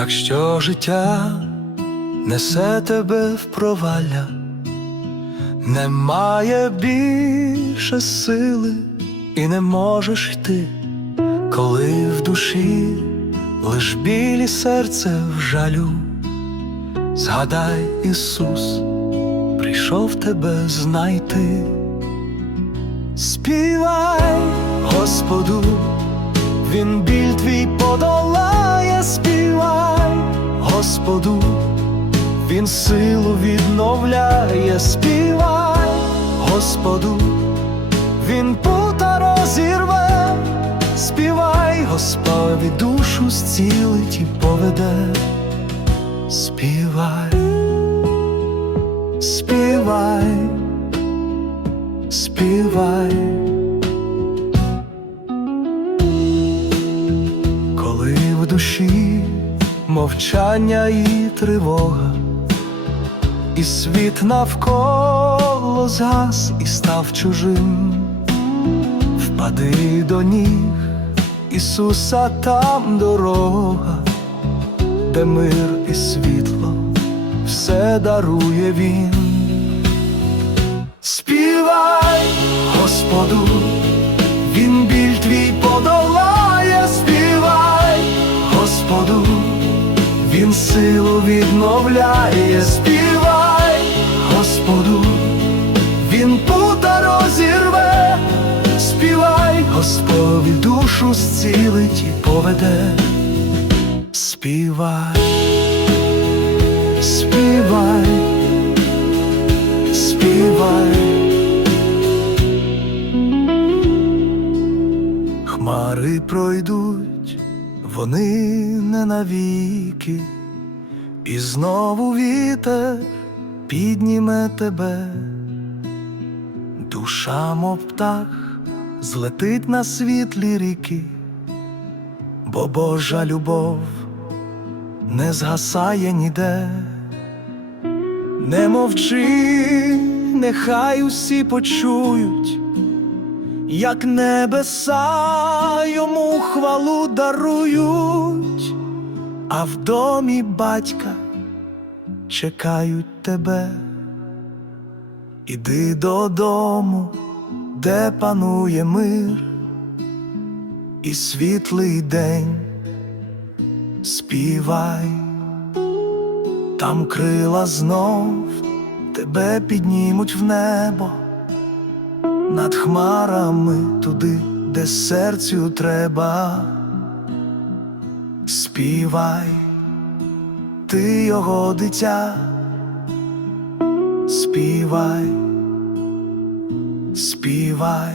Якщо життя несе тебе в провалля, немає більше сили і не можеш йти, коли в душі лиш білі серце в жалю. Згадай, Ісус прийшов тебе знайти. Співай, Господу, Він біль Господу, Він силу відновляє, співай, Господу, Він пута розірве, співай, Господи, душу зцілить і поведе, співай, співай. Співай. Мовчання і тривога, і світ навколо згас і став чужим, впади до ніг Ісуса там дорога, де мир і світло все дарує Він. Співай, Господу, Він біль Він силу відновляє, співай, Господу, Він пута розірве, співай, Господи, душу зцілить і поведе, співай, співай співай. Хмари пройдуть, вони не навіки, і знову вітер підніме тебе, душа, мов птах, злетить на світлі ріки, бо Божа любов не згасає ніде. Не мовчи, нехай усі почують, як небеса йому хвалу дарують, а в домі батька чекають тебе. Іди додому, де панує мир, і світлий день співай. Там крила знов тебе піднімуть в небо, над хмарами туди, де серцю треба. Співай, ти його дитя, співай, співай.